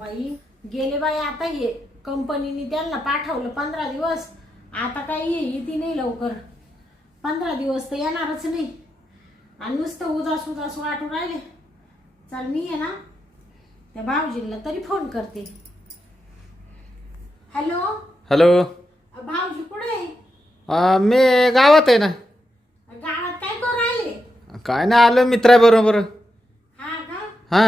बाई गेले बाई, आता हे कंपनीने त्यांना पाठवलं 15 दिवस. आता काही येते नाही लवकर. 15 दिवस तर येणारच नाही. आणि नुसतं उदास उदास वाटू राहिले. चल मी आहे ना त्या भाऊजींना तरी फोन करते. Hello hello. भाऊजी कुठे आहे? मी गावात आहे ना. गावात काय करू राहिले? काय नाही, आलो मित्राबरोबर. हा का? हा.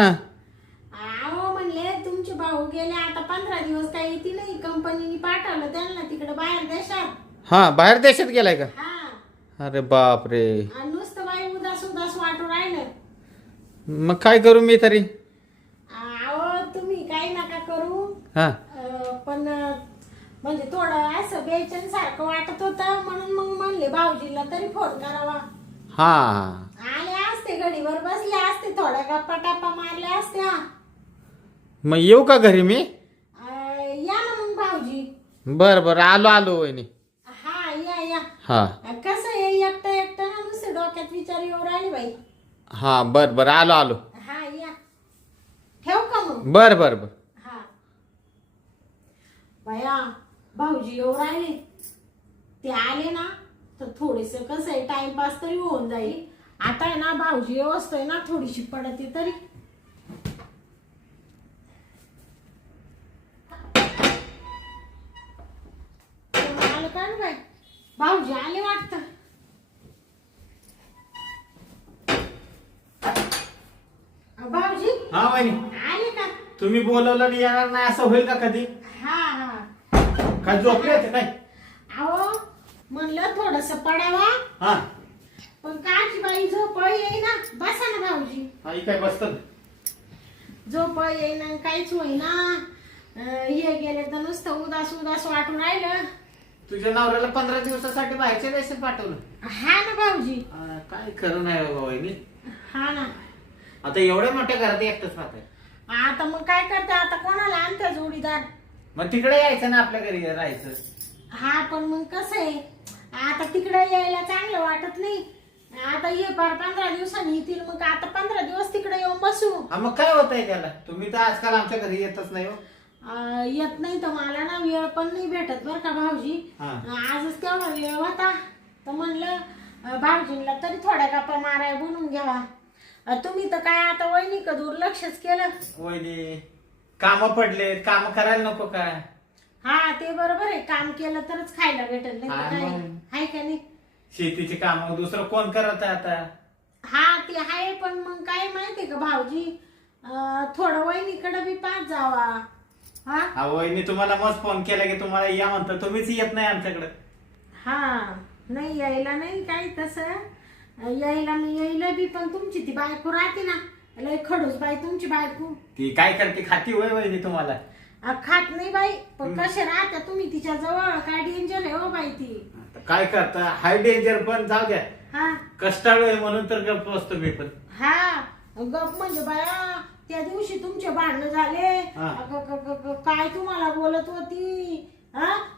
अहो म्हणले तुमचे भाऊ गेले आता 15 दिवस, काही येते नाही. कंपनीने पाठवलं त्यांना तिकडे बाहेर देशात. हा, बाहेर देशात गेलाय का? हा. अरे बाप रे. आणि नुसतं बाई उदास उदास वाटू राहिलं. मग काय करू मी तरी? अहो तुम्ही काही नका करू. हा. पण म्हणजे थोडं असं बेचैन सारखं वाटत होतं, म्हणून मग म्हणले भाऊजीला तरी फोन करावा. हा. आले असते, घडीवर बसले असते, थोड्या गप्पा टप्पा मारल्या असत्या. मग येऊ का घरी मी? या ना मग भाऊजी. बर बर, आलो आलो वहिनी. हा या या. हा. कसं आहे एकटं एकटं ना नुसते डोक्यात विचार येऊ राहिले बाई. हा बर बर, आलो आलो. हा या. ठेव का मग? बर बर बर. हा. बाया भाऊजी येऊ राहिले. ते आले ना तर थोडेस कसं आहे टाइमपास तरी होऊन जाईल. आता आहे ना भाऊजी व्यवस्था ना थोडीशी पडते तरी. आलं का ना बाई? भाऊजी आले वाटतं. भाऊजी हा वहिनी, आले का? तुम्ही बोलवलं नाही येणार नाही असं होईल का कधी? हा हा. काय झोपले होते काय? अहो म्हणलं थोडस पडावा, हा. पण काची बाई झोप येईना. बसा ना भाऊजी. आई काय बसत? झोप येईना, काहीच होईना. हे गेले तर नुसतं उदास उदास वाटून राहिलं. तुझ्या नवऱ्याला 15 दिवसासाठी बाहेरच्या देशात पाठवलं? हा ना भाऊजी. काय खरं नाही बाबा वहिनी. हा ना. आता एवढ्या मोठ्या घरात एकटंच राहत आहे. आता मग काय करते? आता कोणाला आणते जोडीदार? मग तिकडे यायचं ना, आपल्या घरी राहायचं. हा पण मग कसं आहे, आता तिकडे यायला चांगलं वाटत नाही. आता ये 15 दिवसांनी येतील, मग आता 15 दिवस तिकडे येऊन बसू. हा, मग काय होतंय त्याला? तुम्ही तर आजकाल आमच्या घरी येतच नाही हो. येत नाही तर मला ना वेळ पण नाही भेटत बरं का भाऊजी. आजच तेवढा वेळ होता तर म्हणलं भाऊजींना तरी थोड्या गप्पा माराय बनवून घ्यावा. तुम्ही तर काय आता वहिनी का दुर्लक्षच केलं. वहिनी काम पडले, काम करायला नको काय? हा ते बरोबर आहे, काम केलं तरच खायला भेटेल, नाही तर काय आहे का नाही? शेतीची काम दुसरं कोण करत आहे आता? हा ते आहे, पण मग काय माहितीये का भाऊजी, थोडं वहिनीकडे बी पाच जावा. हा वहिनी, तुम्हाला मस्त फोन केला की तुम्हाला या म्हणता, तुम्हीच येत नाही आमच्याकडे. हा नाही यायला नाही काही तसं. यायला मी यायला बी, पण तुमची ती बायको राहते ना, लय खडूस बाई तुमची बायको. ती काय करते? खाती होय वहिनी तुम्हाला? खात नाही बाई, पण कसे राहत्या तुम्ही तिच्या जवळ? काय डेंजर आहे हो बाई ती. काय करता? हाय डेंजर, पण जाऊ द्या. हा कष्टाळू आहे म्हणून तर गप्प बसतो मी पण. हा गप म्हणजे बाया, त्या दिवशी तुमचे भांडण झाले. काय तुम्हाला बोलत होती?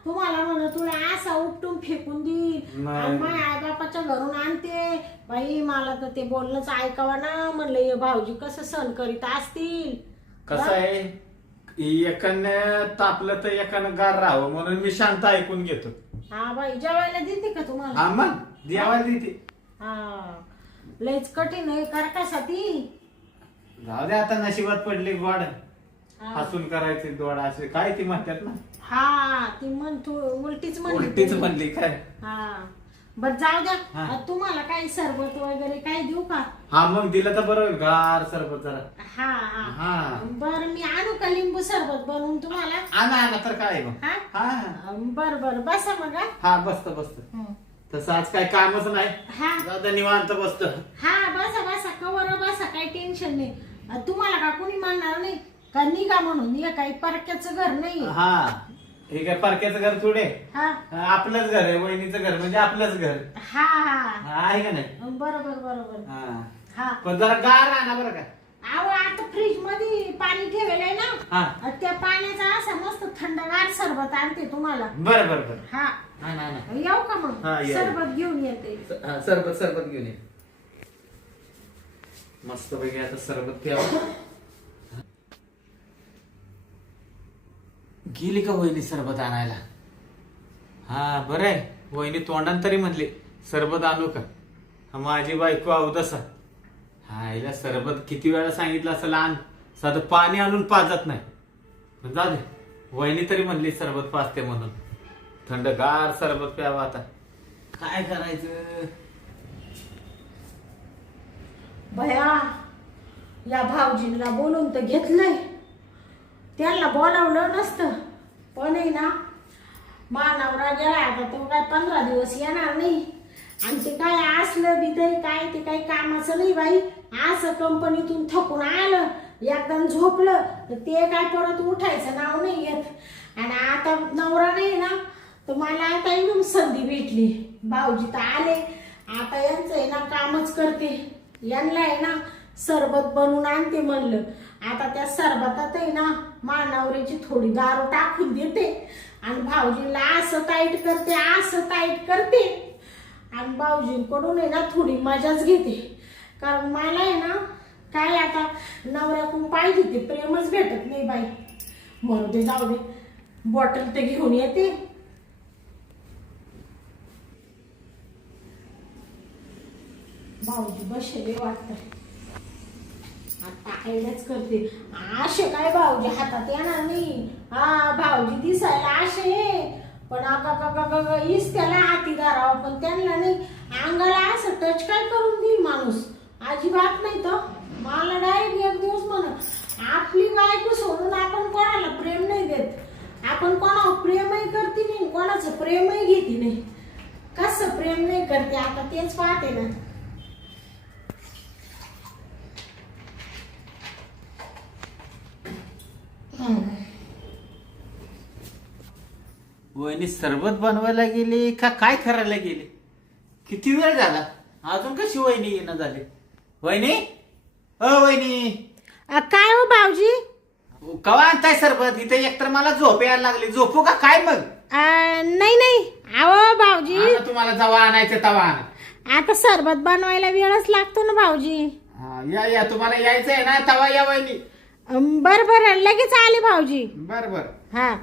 तुम्हाला म्हण तुला असा उपटून फेकून देईल, माझ्या आई बापाच्या घरून आणते. बाई मला तर ते बोलणंच ऐकावं ना. म्हणलं हे भाऊजी कसं सहन करीत असतील. कसं आहे, एकानं तापलं तर एकानं गार राहावं म्हणून मी शांत ऐकून घेतो. हा बाई जेवायला देते का तुम्हाला? हा मग जेवायला देते. हा लयच कठीण आहे करण्यासाठी. जाऊ दे आता, नशिबात पडली गोड. हसून करायचे दोड असे काय ती म्हणतात ना. हा ती म्हण तू उलटीच उलटीच म्हणली काय? हा बर जाऊ द्या. तुम्हाला काही सरबत वगैरे काही देऊ का? हा मग दिलं तर बरोबर, गार सरबत जरा. हा हा बर मी आणू का लिंबू सरबत बनवून तुम्हाला? आणा आणा तर काय मग. हा बर बर बसा मग. हा बसत बसत. तसं आज काय कामच नाही. हा जाऊ निवांत बसत. हा बसा बसा, कवर बसा, काही टेन्शन नाही. तुम्हाला का कुणी म्हणणार नाही का निघा म्हणून? हे काही परक्याचं घर नाही. हा हे काय परक्याचं घर थोडे, हा आपलंच घर आहे. वहिनीचं घर म्हणजे आपलंच घर. हा हा आहे का नाही? बरोबर बरोबर. हा पण जरा गार आणा बरं का. अहो आता फ्रीज मध्ये पाणी ठेवलंय ना, हा त्या पाण्याचा असा मस्त थंडगार सरबत आणते तुम्हाला. बरं बरं बरं. हा येऊ का मग? सरबत घेऊन येते. सरबत सरबत घेऊन ये. मस्त पैकी आता सरबत प्यावं. गेली का वहिनी सरबत आणायला? हा बरं आहे, वहिनी तोंडान तरी म्हणले सरबत आणू का? माझी बायको अवदसा. हा हिला सरबत किती वेळा सांगितलं असं आण, साधं पाणी आणून पाजत नाही. पण जाऊ दे, वहिनी तरी म्हणली सरबत पाजते म्हणून. थंडगार सरबत प्यावं आता. काय करायचं? भया या भाऊजींना बोलून तर घेतलंय, त्यांना बोलावलं नसतं. पण आहे ना, मानवरा गेला आता, तो काय 15 दिवस येणार नाही. आणि ते काय असलं बी तरी काय ते काही कामाचं नाही बाई. असं कंपनीतून थकून आलं, एकदम झोपलं तर ते काय परत उठायचं नाव नाही येत. आणि आता नवरा नाही ना, तर मला आता एकदम संधी भेटली. भाऊजी तर आले, आता यांचं आहे ना कामच करते. यांना आहे ना सरबत बनवून आणते म्हणलं. आता त्या सरबतात आहे ना मानवऱ्याची थोडी दारू टाकून देते आणि भाऊजीला असं टाईट करते, असं टाईट करते. आणि भाऊजींकडून आहे ना थोडी मजाच घेते. कारण मला आहे ना काय आता नवऱ्याकडून पाहिजे ते प्रेमच भेटत नाही बाई. म्हणून ते जाऊ दे, बॉटल तर घेऊन येते. भाऊजी बसले वाटत, टाकायलाच करते. आशे काय भाऊजी हातात येणार नाही. हा भाऊजी दिसायला आशे, पण आता इस त्याला हाती धरावं, पण त्यांना नाही. अंगाला असं टच काय करून देईल माणूस? अजिबात नाही. तर मला डायरेक्ट एक दिवस म्हण, आपली बायको सोडून आपण कोणाला प्रेम नाही देत. आपण कोणावर प्रेमही करते नाही, कोणाचं प्रेमही घेते नाही. कसं प्रेम नाही करते आता तेच पाहते ना. वहिनी सरबत बनवायला गेली का काय करायला गेली? किती वेळ झाला अजून कशी वहिनी येणं झाली? वहिनी, अ वहिनी, काय हो भाऊजी? कवा आणताय सरबत? इथे एकतर मला झोप यायला लागली. झोपू का काय मग? नाही नाही, अहो भाऊजी, आता तुम्हाला जवा आणायचं तवा आणा. आता सरबत बनवायला वेळच लागतो ना भाऊजी. या या, तुम्हाला यायचं आहे ना तवा या वहिनी. बर बर, लगेच आले भाऊजी. बर बर. हा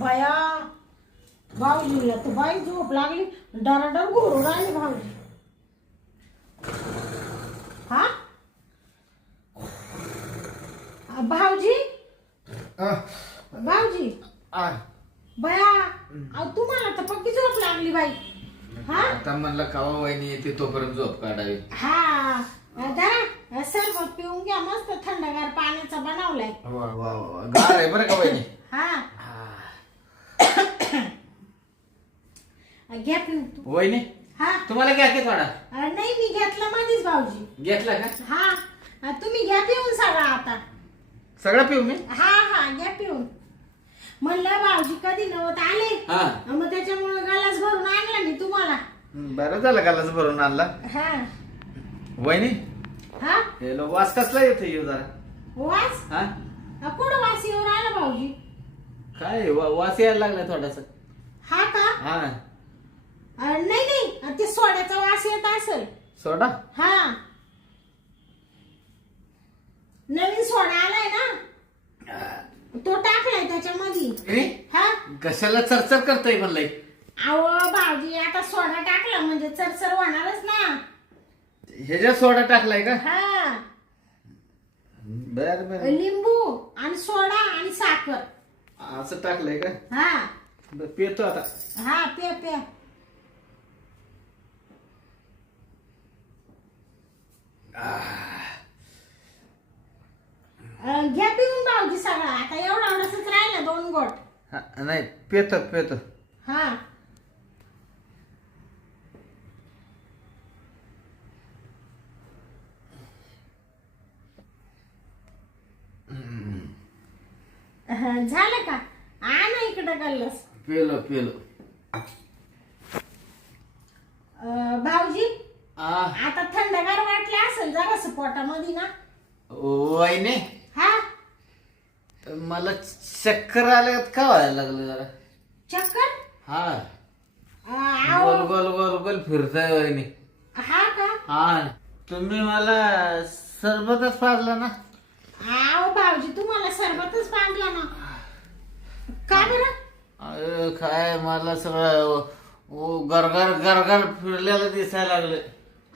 भया, भाऊजीला तर बाई झोप लागली, डराडर घोरून राहिले भाऊजी. हा भाऊजी, भाऊजी, बया, अहो तुम्हाला तर पक्की झोप लागली बाई. हा आता म्हणलं कवा वहिनी येते तोपर्यंत झोप काढावी. हा जरा सरबत पिऊन घ्या, मस्त थंडगार पाण्याचा बनवलाय. वा वा वा, गार आहे बरं का वहिनी. हा घ्या पिऊ. वहिनी, हा तुम्हाला घ्या की थोडा? नाही, मी घेतला मध्येच भाऊजी. घेतला का? हा तुम्ही घ्या पिऊन सगळं आता. सगळं पिऊ मी? हा घ्या पिऊन. म्हणलं भाऊजी कधी नव्हत आले, हा. मग त्याच्यामुळे गलास भरून आणला मी तुम्हाला. बरं झालं गलास भरून आणला. हा वहिनी, हा हे लो वास कसला येतो येऊ जरा? वास? हा कुठं वास येऊन राहिला भाऊजी? काय वास यायला लागला थोडासा. हा का? हा. नाही, ते सोड्याचा वास येत असेल. सोडा? हा, नवीन सोडा आलाय ना, तो टाकलाय त्याच्यामध्ये. हा कशाला चरचर करतोय म्हणलंय? अहो भाऊजी, आता सोडा टाकला म्हणजे चरचर होणारच ना. ह्याच्यात सोडा टाकलाय का? हा, बर बर. लिंबू आणि सोडा आणि साखर असं टाकलंय का? हा पितो आता. हा पे पे. घ्या पिऊन भाऊजी सगळा. आता एवढाच राहिला, 2 गोट. नाही, पितो. हा झालं का? आणा इकडं गल्लस. पेलो. भाऊजी, आता थंडगार वाटलं असेल जरास पोटामध्ये ना. वहिनी, हा मला चक्कर आलं का व्हायला लागलं जरा? चक्कर? हा, अहो, गोल फिरतय वहिनी. हा का? हा तुम्ही मला सरबतच पाजला ना. आहो भाऊजी तुम्हाला सरबतच बांधला ना. का बरं? अरे काय मला सगळं गरगर गरगर फिरलेलं दिसायला लागले.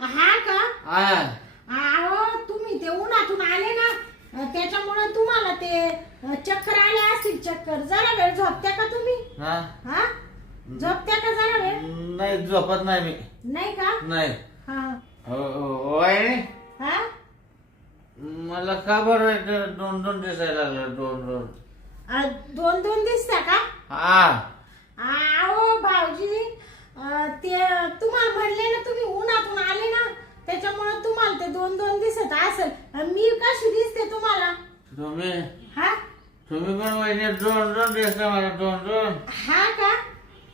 हा का? हा आहो तुम्ही ते उन्हातून आले ना, त्याच्यामुळे तुम्हाला ते चक्कर आले असतील. चक्कर जरा वेळ झोपत्या का तुम्ही? हा हा झोपत्या का जरा वेळ? नाही झोपत नाही मी. नाही का? नाही. हा वहिनी हा मला का बरं दोन दोन दिसायला लागलं. दोन दोन दोन दोन दिसत्या का? हा आहो भाऊजी ते तुम्हाला म्हणले ना, तुम्ही उन्हातून आले ना, त्याच्यामुळे तुम्हाला ते दोन दोन दिसत असेल. मी कशी दिसते तुम्हाला? तुम्ही हा तुम्ही पण वहिनी दोन दोन दिसता मला. दोन दोन हा का?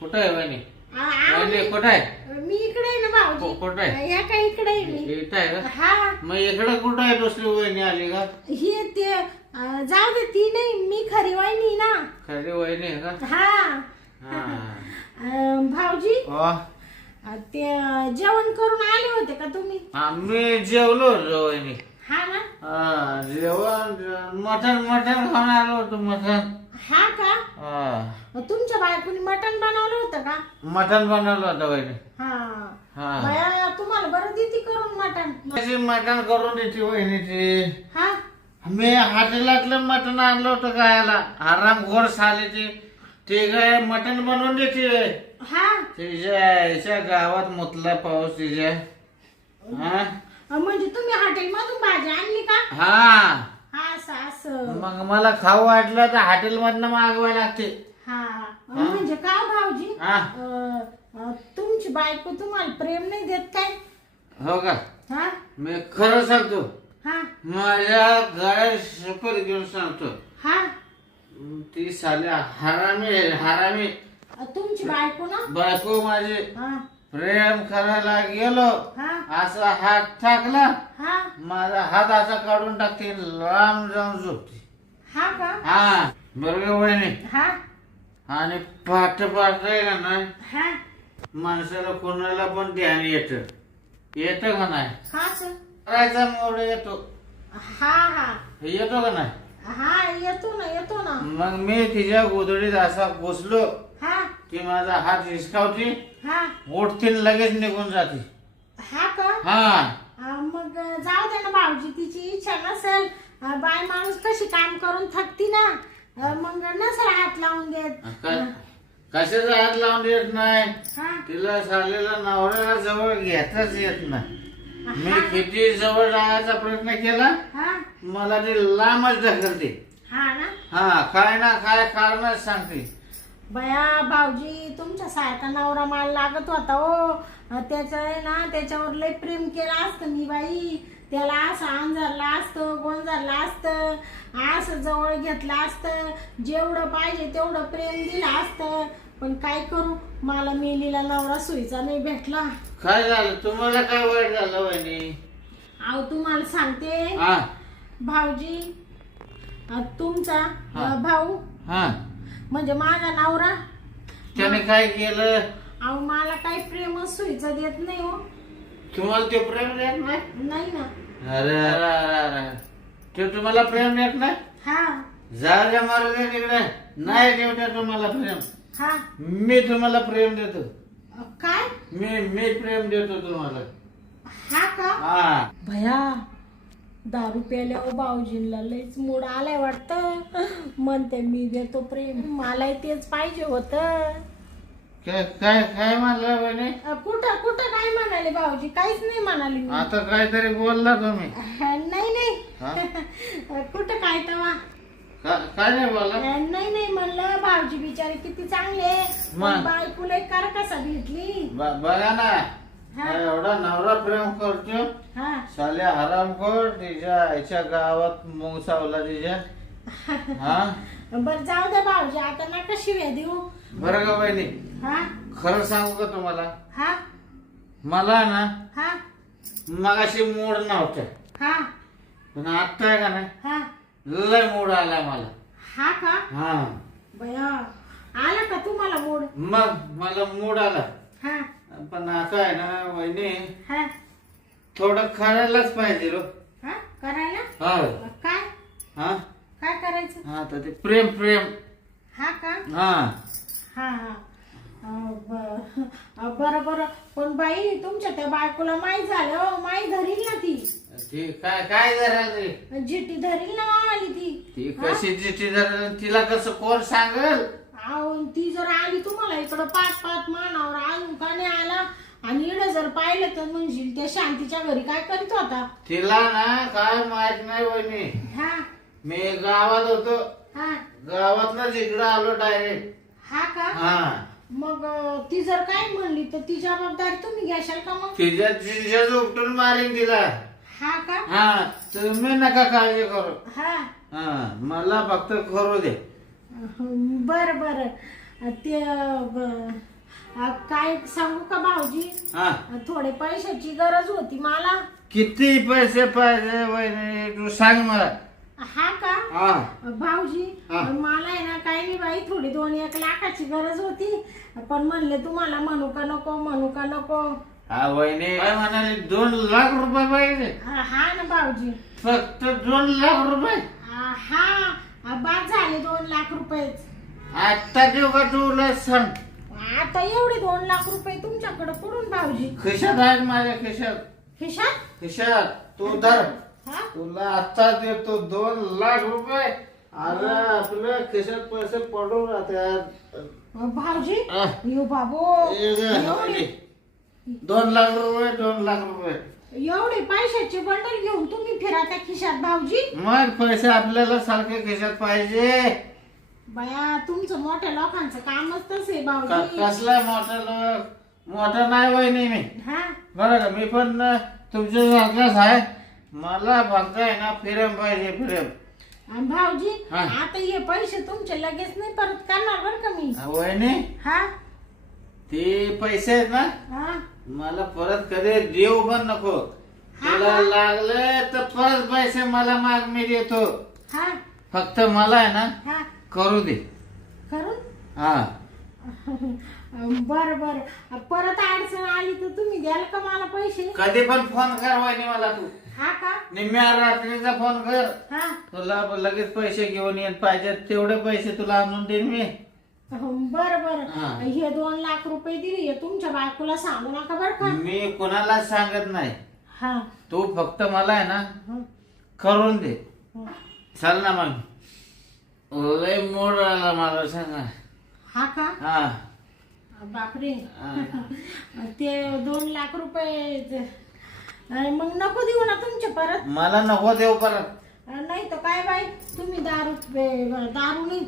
कुठं आहे वहिनी? आहो, वहिनी कुठं आहे? मी इकडे आहे ना भाऊजी. कुठं आहे? या का इकडे आहे मी. इथं आहे का? हा मग इकडं कुठं आहे दुसरी वहिनी आली का? हे ते जाऊ दे, ती नाही, मी खरी वहिनी ना. खरी वहिनी आहे का? हा हा. भाऊजी वा. ते जेवण करून आले होते का तुम्ही? आम्ही जेवलो होतो वहिनी. हा ना. हा जेवण मटण मटण खाऊन आलो होतो. मटण. हा का? हा तुमच्या बायकोनी मटण बनवलं होतं का? मटण बनवलं होतं वहिनी. हा हा. बाया तुम्हाला बरं देते करून मटण. कशी मटण करून देते वहिनीची. हा मी हॉटेलातलं मटण आणलं होतं खायला. आरामखोर सालीची ते काय मटण बनवून देते. हा तिच्या गावात मुतला पाऊस तिच्या. हा म्हणजे तुम्ही हॉटेल मधून भाजी आणली का? हा असं असं. मग मला खाऊ वाटलं तर हॉटेल मधनं मागवायला लागते. हा म्हणजे का भाऊजी? हा. तुमची बायको तुम्हाला प्रेम नाही देत काय? हो का? हा मी खरं सांगतो. हा माझ्या गळ्यात शपथ घेऊन सांगतो. हा ती साल्या हरामी आहे, हरामी. तुमची बायको ना? बायको माझी हा प्रेम करायला गेलो हा असा हात टाकला. हा माझा हात असा काढून टाकते, लांब जाऊन झोपते. हा का? हा बरोबर वहिनी. हा आणि पाठ पाठ आहे का नाही, हा माणसाला कोणाला पण ध्यान येत का नाही. हा सर. करायचा मोड येतो. हा हा येतो का नाही. हा येतो ना, येतो ना. मग मी तिच्या गोधडीत असा घुसलो हा की माझा हात हिसकावती, हा उठतील लगेच निघून जाते. हा का? हा मग जाऊ दे ना भाऊजी, तिची इच्छा नसेल. बाय माणूस कशी काम करून थकती ना, मग नसेल हात लावून देत. कशाचा हात लावून देत नाही. हा तिला सालेला नवऱ्याला जवळ घेताच येत नाही. मी किती जवळ जायचा प्रयत्न केला, हा मला ती लांबच ढकलते. हा ना. हा काय ना काय कारणच सांगते. बया भाऊजी, तुमच्या सारखा नवरा मला लागत होता हो. त्याचं आहे ना, त्याच्यावर लय प्रेम केलं असतं मी बाई. त्याला असं अंजारलं असतं, गोंजारलं असतं, असं जवळ घेतलं असतं, जेवढं पाहिजे तेवढं प्रेम दिलं असतं. पण काय करू, मला मेलीला नवरा सोयीचा नाही भेटला. काय झालं तुम्हाला, काय वाईट झालं वहिनी? अहो तुम्हाला सांगते हा भाऊजी, तुमचा भाऊ हा म्हणजे माझा नवरा, त्याने काय केलं? अहो मला काही प्रेम सोयीचा देत नाही हो. तुम्हाला ते प्रेम देत नाही? नाही ना. अरे अरे अरे अरे. ते तुम्हाला प्रेम देत नाही? हा जा द्या मारू द्या तिकडे. नाही देऊ तुम्हाला प्रेम. हा मी तुम्हाला प्रेम देतो. काय? मी प्रेम देतो तुम्हाला. हा का? हा भया, दारू प्यायल्यावर भाऊजींना लयच मूड आलाय वाटतं. म्हणते मी देतो प्रेम, मलाही तेच पाहिजे होतं. काय काय काय म्हणलं बहिणी? कुठं कुठं काय म्हणाले भाऊजी? काहीच नाही म्हणाले मी. आता काहीतरी बोलला तुम्ही. नाही नाही. हा? कुठं काय तवा? काय नाही बोलला? नाही नाही म्हणलं, भाऊजी बिचारे किती चांगले, मग? बायकोला कर कसा भेटली. बघा ना, हा. एवढा नवरा प्रेम करतो. हा साल्या हरामखोर तिच्या आईच्या गावात मुंग सावला तिच्या. हा बर जाऊ दे भाऊजी, आता नका शिव्या देऊ. बरं का बहिणी, हा खरं सांगू का तुम्हाला, हा मला ना हा मगाशी मूड नव्हतं, हा पण आता आहे का नाही, हा लय मूड आला मला. हा का? हा बया, आला का तुम्हाला मूड? मग मला मूड आला. हा पण आता आहे ना वहिनी हा थोडं करायलाच पाहिजे रो. हा करायला हा काय हा काय करायचं हा तर ते प्रेम प्रेम हा का हा हा हा बरं बरं पण बाई तुमच्या त्या बायकोला माहीत झालं हो, माई धरील ना ती ती काय काय जरा रे जिट्टी धरील ना मावाली ती ती कशी चिठ्ठी जरा तिला कसं कोण सांगल. अहो ती जर आली तुम्हाला इकडं पाच पाच मानावर अजून का नाही आला आणि इकडं जर पाहिलं तर म्हणशील त्या शांतीच्या घरी काय करीत होता. तिला ना काय माहित नाही वहिनी. हा मी गावात होतो हा गावातनच इकडं आलो डायरेक्ट. हा का हा मग ती जर काय म्हणली तर ती जबाबदारी तुम्ही घ्याशाल का मग तिच्या उपटून मारीन तिला. हा का हा तुम्ही नका काळजी करू. हा हा मला फक्त करू दे. बर बर ते काय सांगू का भाऊजी हा थोडे पैशाची गरज होती मला. किती पैसे पाहिजे वहिनी तू सांग मला. हा का हा भाऊजी हा. मला आहे ना काही नाही बाई थोडी 2-1 लाखाची गरज होती पण म्हणले तुम्हाला म्हणू का नको म्हणू का नको. हा वहिनी काय म्हणाले 2 लाख रुपये पाहिजे. हा ना भाऊजी फक्त 2 लाख रुपये. हा बाद झाले 2 लाख रुपये. आता देऊ का तुला सांग. आता एवढे 2 लाख रुपये तुमच्याकडे कुठून भाऊजी. खिशात आहेत माझ्या खिशात. खिशात खिशात तू धर. हा तुला आता देतो 2 लाख रुपये. अरे आपल्या खिशात पैसे पडून राहतात. भाऊजी हा. यो बाबो एवढे 2 लाख रुपये 2 लाख रुपये. एवढे पैशाचे बंडल घेऊन तुम्ही फिराता खिशात भाऊजी. मग पैसे आपल्याला सारखे खिशात पाहिजे. बया तुमचं मोठ्या लोकांचं कामच तसं आहे भाऊजी. कसला मोठा लोक मोठा नाही वहिनी मी. हा बरं का मी पण तुमच्या सारखाच आहे. मला फक्त आहे ना फिरेम पाहिजे फिरेम. आणि भाऊजी हा. आता हे पैसे तुमचे लगेच नाही परत करणार बर का मी. वहिनी हा ते पैसे आहेत ना हा मला परत कधी देऊ पण नको. तुला लागले तर परत पैसे मला माग मी देतो. हा फक्त मला आहे ना हा करू दे. करून हा बर बर परत अडचण आली तर तुम्ही द्याल का मला पैसे. कधी पण फोन कर वहिनी मला तू. हा का निम्म्या रात्रीचा फोन कर. हा तुला लगेच पैसे घेऊन येत पाहिजे तेवढे पैसे तुला आणून देईन मी. बर बर हा. हे 2 लाख रुपये दिले हे तुमच्या बायकोला सांगू नका बर का. मी कोणाला सांगत नाही. हा तू फक्त मला आहे ना हा, करून दे. हा. चल ना मग. लय मोड आला मला सांगा. हा का हा बापरे हा. ते 2 लाख रुपये मग नको देऊ ना तुमचे परत. मला नको देऊ परत. नाही तर काय बाई तुम्ही दारू दारू नाही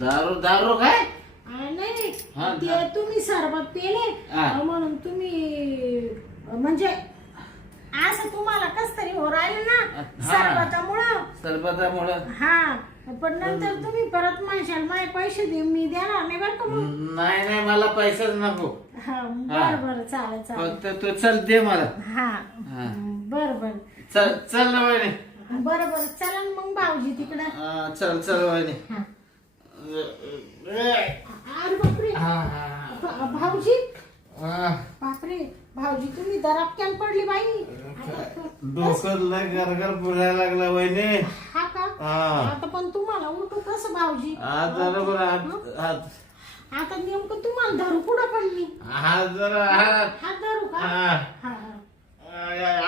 दारू दारू काय नाही हा, ते तुम्ही सरबत पेले हा. म्हणून तुम्ही म्हणजे असं तुम्हाला कस तरी हो राहिलं ना हा. सरबतामुळं. सरबतामुळं. हा पण नंतर तुम्ही परत म्हणशाल माझे पैसे दे मी देणार नाही बरं का मग. नाही नाही मला पैसेच नको. हा बरं बरं चालेल चालेल. फक्त तू चल दे मला. हा हा. बरं बरं चल चल ना वहिनी. बरं बरं चला ना मग भाऊजी तिकडं. हा, चल चल वहिनी. हा. अरे बापरे भाऊजी हा. बापरे भाऊजी तुम्ही दरापक्यान पडली बाई. डोकं लय गरगर पुरायला लागला वहिनी. हा का हा. आता पण तुम्हाला उठू कसं भाऊजी. आता बरोबर हात आता नेमकं तुम्हाला धरू कुठं पण मी. हात जरा हात. हात धरू का. हा. हा, हा.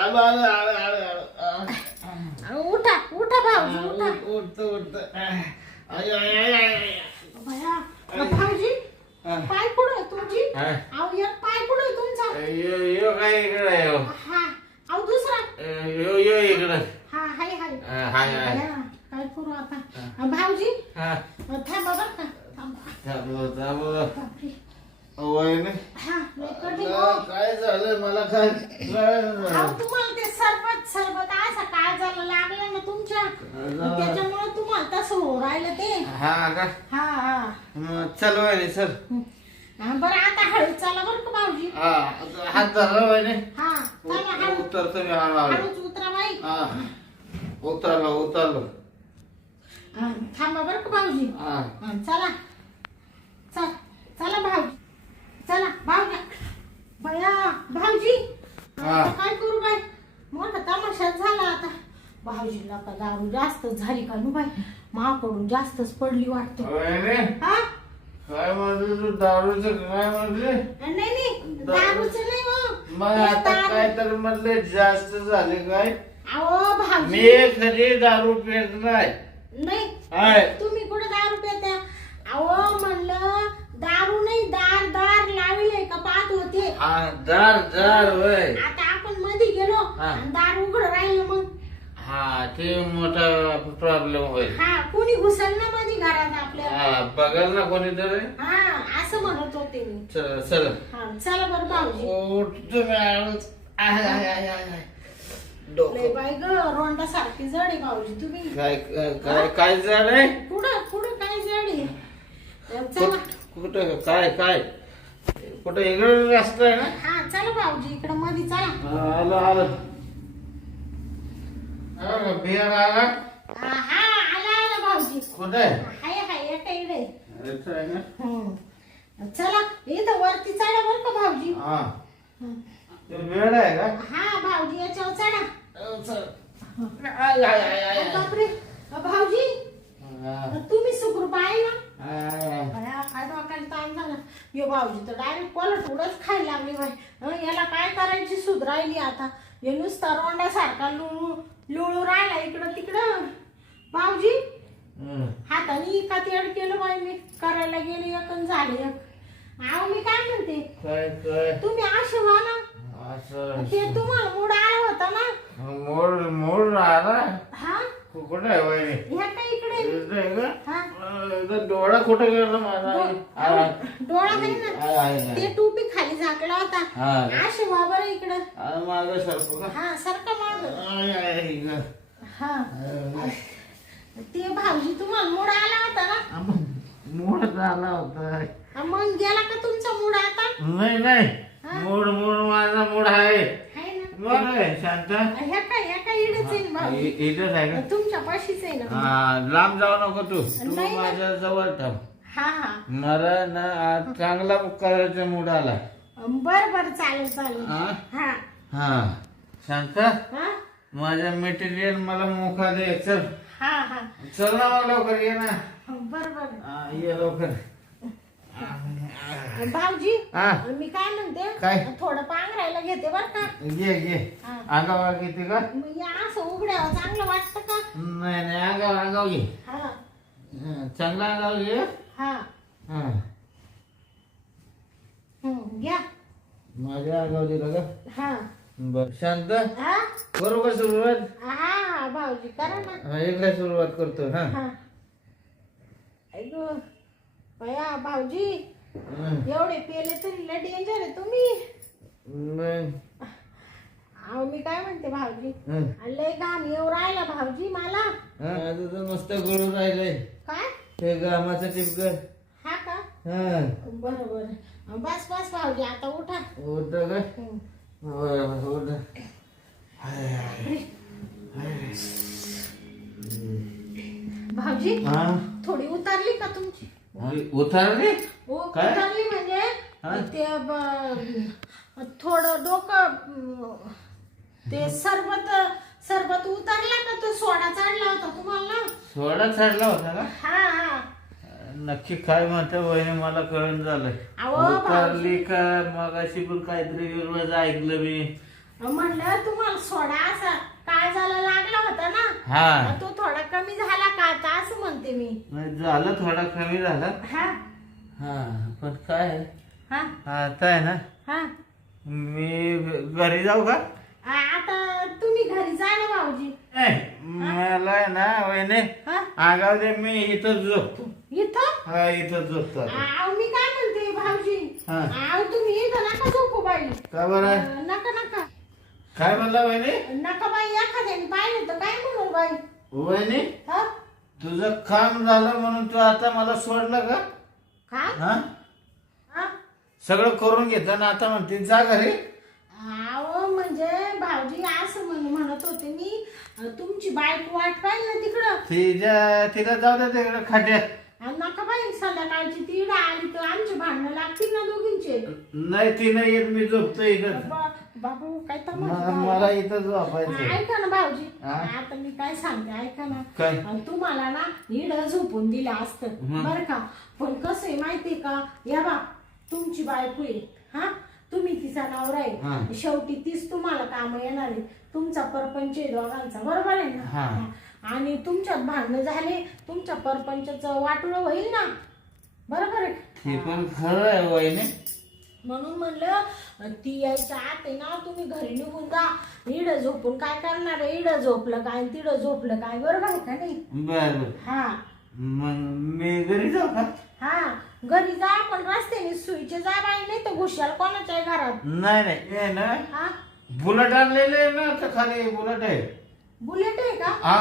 आलो आलो आलो आलो आलो. उठा उठा भाऊजी उठा. उठतो उठतो. I I I I. भया भाऊजी हा. पाय कुठं आहे तुमची. हा. अहो एक पाय कुठं आहे तुमचा. यो काय इकडे यो. हा अहो दुसरा. यो यो इकडे. हा हाय हाय. हाय हाय. भया, काय करू आता भाऊजी हा. थांबा बरं का थांबा. थांबलो थांबलो. बापरे वहिनी हा लय कठीण हो. काय झालं मला काय अहो तुम्हाला ते सरबत सरबत असं काय झालं लागलं ना तुमच्या त्याच्यामुळे तुम्हाला तसं हो राहिलं ते. हा का हा हा मग चल वहिनी चल. बरं आता हळू चला बरं का भाऊजी. हा हात धरला वहिनी. हा चला हळू उतरतो मी हळूहळू. हळूच उतरा बाई. हा उतरलो उतरलो. थांबा बरं का भाऊजी. चला चल चला भाऊजी चला भाऊजी बया भाऊजी हा. आता काय करू बाई मोठा तमाशाच झाला आता भाऊजीला का दारू जास्त झाली का नु बाई माकडून जास्तच पडली वाटतं वहिनी, हा काय म्हणते तू दारूचं काय म्हणले? नाही दारूच नाही हो मग ते आता दारू- काय तर म्हणले जास्त झाले काय? अहो भाऊजी मी कधी दारू पित नाही. नाही आहे. तुम्ही कुठे दारू पिता अहो म्हणलं दारू नाही दार दार लावले का पाहत होते हा, दार होय. आता आपण मध्ये गेलो हा. आणि दार उघड राहिलं मग हा ते मोठा प्रॉब्लेम होईल. हा कुणी घुसल ना मध्ये घरात आपल्या हा बघाल ना कोणीतरी. हा असं म्हणत होते मी चल चल हा चला बरं भाऊजी उठतो मी आळस. I, I, I, I, I. डोकं. लय बाई ग रोंडा सारखी जड आहे भाऊजी तुम्ही काय काय काय झालंय? पुढं पुढं काय जड आहे चला कुठं काय काय कुठं इकडे रस्ता आहे ना? हा चला भाऊजी इकडं मध्ये चला आलं आलं. बिहार आला हा आला आला भाऊजी कुठे? हाय हाय एकटा इकडे इथं आहे ना? चला इथं वरती चढा बरं का भाऊजी हा ते बेड आहे का? हा भाऊजी याच्यावर चढा I, I, I, I, I. बापरे भाऊजी हा. तुम्ही सुखरूप आहे ना आय. बया, काय डोक्याला ताण झाला यो भाऊजी तर डायरेक्ट पलट उडच खायला लागली बाई याला काय करायची सुध राहिली आता हे नुसता रोंडासारखा लुळू राहिला इकडं तिकडं भाऊजी हम्म. हाताने का तेड केलं बाई मी करायला गेले एक आणि झाले एक अहो मी काय म्हणते काय काय तुम्ही असे व्हा ना असं ते तुम्हाला मूड आला होता ना मोड मोड आला. हा कुठे आहे वहिनी? ह्या का इकडे इथं आहे का? हा इथं डोळा कुठे गेला माझा? डोळा आहे ना ते टोपी खाली झाकला होता हा. असे व्हा बरं इकडं माझं सरको का? हा सारखं माग आय, आय, इकडं. हा आय, ते भाऊजी तुम्हाला मूड आला होता ना मूड झाला होता. मग गेला का तुमचा मूड आता नाही नाही मूड मूड माझा मूड आहे. आहे ना बरं आहे शांत. ह्या का इडच आहे ना भाऊजी इथंच आहे का? तुमच्या पाशीच आहे ना हा लांब जाऊ नको तू तू नाही ना. माझ्या जवळ थांब. हा हा मला ना आज चांगला करायचा मूड आला. बर बर चालेल चालेल हा हा हा शांत हा माझ्या मटेरियल मला मोका दे. चल हा हा चल ना मग लवकर ये ना. बर बर हा, ये लवकर. भाऊजी हा मी काय म्हणते काय? थोडं पांघरायला घेते बर का घे घे. हा. आगाव किती का? मग या असं उघड्यावर चांगलं वाटतं का नाही नाही आगाव आगाव घे. हा हा, चांगला आगाव घे. हा हा घ्या माझ्या आगाव दिलं का? हा बर शांत हा करू का सुरुवात? हा भाऊजी करा ना हा एकदा सुरुवात करतो. हा हा ऐगो बया भाऊजी हं. एवढे पेले तरी लय डेंजर आहे तुम्ही मग अहो मी काय म्हणते भाऊजी हं. लय घाम येऊ राहिला भाऊजी मला हा, माझं तर मस्त गळून राहिलंय काय ते घामाचं टिपकर. हा का हा बरं बरं बस बस भाऊजी आता उठा होत का? बरं होत. भाऊजी हा थोडी उतरली का तुमची उतरली? हो काय? उतरली म्हणजे हा? ते थोडं डोकं ते सरबत सरबत उतरला का तो सोडा चढला होता तुम्हाला सोडा चढला होता का? हा हा नक्की काय म्हणते वहिनी मला कळून झालं. अहो, उतरली का मग अशी पण काहीतरी रोज ऐकलं मी. म्हणलं तुम्हाला सोडा असा काय झाला लागला होता ना हा तो थोडा कमी झाला का आता असं म्हणते मी नाही, झालं थोडा कमी झाला. हा हा पण काय आहे? हा आता आहे ना हा मी घरी जाऊ का? आता तुम्ही घरी जा ना भाऊजी नाही, मला आहे ना वहिनी हा आगाव दे मी इथं झोपतो. इथं हा इथं झोपतो आता. आव मी काय म्हणते भाऊजी हा. आव तुम्ही इथं नका झोपू बाई का बरं? नका नका काय म्हणला वहिनी? नका बाई एखाद्याने पाहिलं तर काय म्हणू बाई वहिनी हा तुझं काम झालं म्हणून तू आता मला सोडलं का? काय हा हा सगळं करून घेतो ना आता म्हणते जा घरी. अहो म्हणजे भाऊजी असं म्हणत होते मी तुमची बायको वाट पाहिजे ना तिकडं तिला जाऊ दे तिकडे खाट्यात. नका बाई संध्याकाळची ती इडं आली तर आमचे भांडणं लागतील ना दोघींचे. नाही ती नाही येत, मी झोपतो इथं. बाबू काय मला इथं झोपायचं. ऐका ना भाऊजी, हा? आता मी काय सांगते ऐका ना. काय? तुम्हाला ना इडं झोपून दिलं असतं बरं का, पण कसं आहे माहितीये का, या बा तुमची बायको आहे, हा तुम्ही तिचा नवरा आहे, शेवटी तीच तुम्हाला काम येणार आहे, तुमचा परपंच आहे दोघांचा, बरोबर आहे ना. आणि तुमच्यात भांडणं झाले, तुमच्या परपंचाचं वाटोळं होईल ना, बरोबर आहे. हे पण खरं आहे वहिनी. म्हणून म्हणलं ती यायच्या आत आहे ना तुम्ही घरी निघून जा. इडं झोपून काय करणार आहे, इडं झोपलं काय तिडं झोपलं काय, बरोबर आहे का नाही. बर हा मग मी घरी जाऊ का? हा घरी जा, पण रस्त्याने सुईचे जा बाई, नाही तर घुशाल कोणाच्या घरात. नाही नाही हे ना हा बुलेट आणलेले आहे ना, तर खाली बुलेट आहे. बुलेट आहे का? हा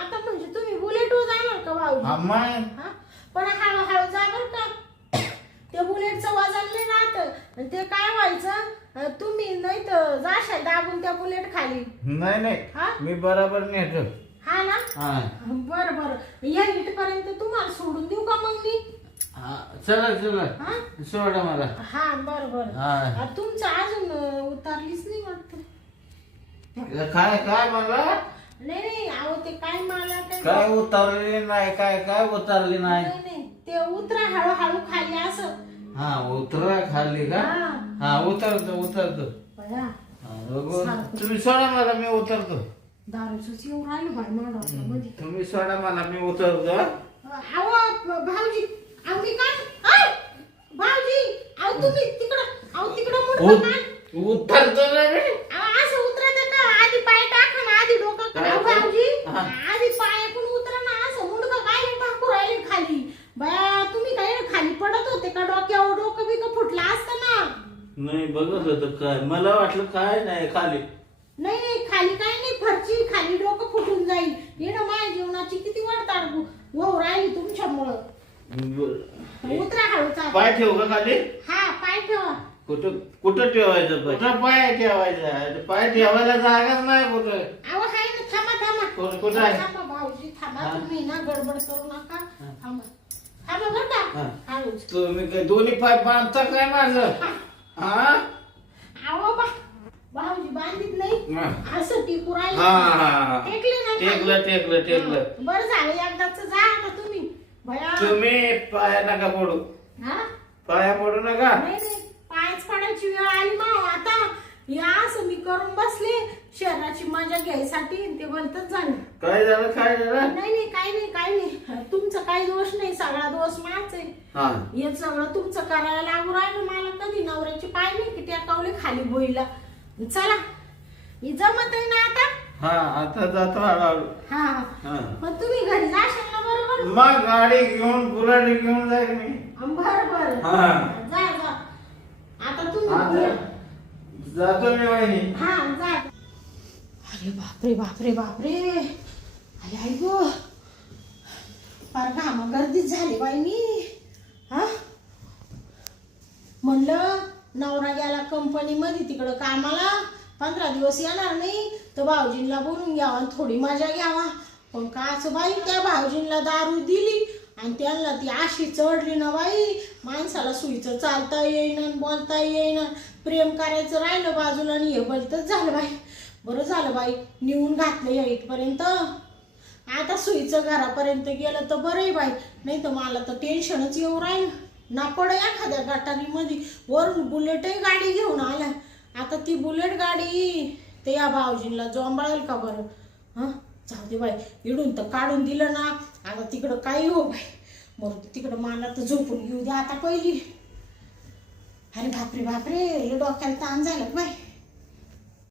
आता म्हणजे तुम्ही बुलेटवर जाणार का भाऊ? मग हा पण हळूहळू जा बर का, ते बुलेटचं वजन नाही राहत, ते काय व्हायचं तुम्ही नाही तर जाशाल दाबून त्या बुलेट खाली. नाही नाही हा मी बरोबर नेतो. हा ना. हा बर बर या इथपर्यंत तुम्हाला सोडून देऊ का मग मी? चला चला हा सोडा मला. हा बर बर. हा. तुमचं अजून उतारलीच नाही वाटत. काय काय मला नाही नाही अहो ते काय मला काय उतरली नाही, काय काय उतरली नाही. नाही नाही ते उतरा हळूहळू खाली असं. हा उतरा खाली का? हा हा उतरतो उतरतो. बया तुम्ही सोडा मला, मी उतरतो. दारूच येऊन राहिलं बाई मला मध्ये. तुम्ही सोडा मला, मी उतरतो. अहो भाऊजी, अहो मी काय भाऊजी, अहो तुम्ही तिकडं मुडकं काय उतरतो ना मी. असं उतरायचं का? आधी पाय टाका ना, आधी डोकं करा भाऊजी, आधी पायातून उतरा ना, असं मुंडकं काय टाकू राहिले खाली. बया तुम्ही काय खाली पडत होते का, डोक्यावर डोकं बिकं फुटलं असतं ना. नाही बघत होत काय, मला वाटलं काय नाही खाली. नाही नाही खाली काय नाही, फरची खाली डोकं फुटून जाईल. येणं माझ्या जीवनाची किती वाटतात वाहू राहिली तुमच्यामुळं. उतरा हळूचा. पाय ठेवू का खाली? हा पाय ठेवा. कुठं कुठं ठेवायचं पाय? कुठं पाय ठेवायचा? पाय ठेवायला जागाच नाही कुठं. अहो हाय ना, थांबा कुठं आहे? थांबा भाऊजी थांबा, तुम्ही ना गडबड करू नका. थांबा बरं का हळूच. तुम्ही काय दोन्ही पाय बांधता काय माझं? हा अहो भाऊजी बांधित नाही, असं टिकू राहिले. हा टेकले ना टेकलं टेकलं टेकलं. बरं झालं एकदाच जा आता तुम्ही. भया तुम्ही पाया नका पडू, हा पाया पडू नका. नाही नाही पायच पडायची वेळ आली माव आता. या असं मी करून बसले शहराची मजा घ्यायसाठी, ते बोलतच झालं. काय झालं काय झालं? नाही नाही काही नाही तुमचा काही दोष नाही, सगळा दोष माझ आहे. हा हे सगळं तुमचं करायला लागू राहिलं. मला कधी नवऱ्याची पाय नाही की टेकावले खाली बोईला. चला ही जमत आहे ना आता. हा आता जातो हळूहळू. हा हा. पण तुम्ही घरी जाशाल ना बरोबर. मग गाडी घेऊन बुलेट घेऊन जाईल मी. बरोबर हा. जा जा आता तुम्ही. आता जातो मी वहिनी. हा जा. अरे बापरे बापरे बापरे, अरे आई गो फार घामा गर्दीच झाली बाई मी. हा म्हणलं नवरा गेला कंपनीमध्ये तिकडं कामाला, 15 दिवस येणार नाही तर भाऊजींना बोलून घ्यावा, थोडी मजा घ्यावा. पण काच बाई त्या भाऊजींना दारू दिली आणि त्यांना ती अशी चढली ना बाई, माणसाला सुईचं चालता येईना बोलता येईना, प्रेम करायचं राहिलं बाजूला आणि हे बोलतच झालं बाई. बरं झालं बाई नेऊन घातलं या इथपर्यंत. आता सुईचं घरापर्यंत गेलं तर बरं आहे बाई, नाही तर मला तर टेन्शनच येऊ राहिलं ना. पड एखाद्या गटारीमध्ये वरून बुलेटही गाडी घेऊन आल्या. आता ती बुलेट गाडी ते या भाऊजींना जोंबाळेल का बरं? हं जाऊ दे बाई, इडून तर काढून दिलं ना, आता तिकडं काही हो बाई, मग तिकडं मला तर झोपून घेऊ द्या आता पहिली. अरे बापरे बापरे, डोक्याला ताण झालं बाई.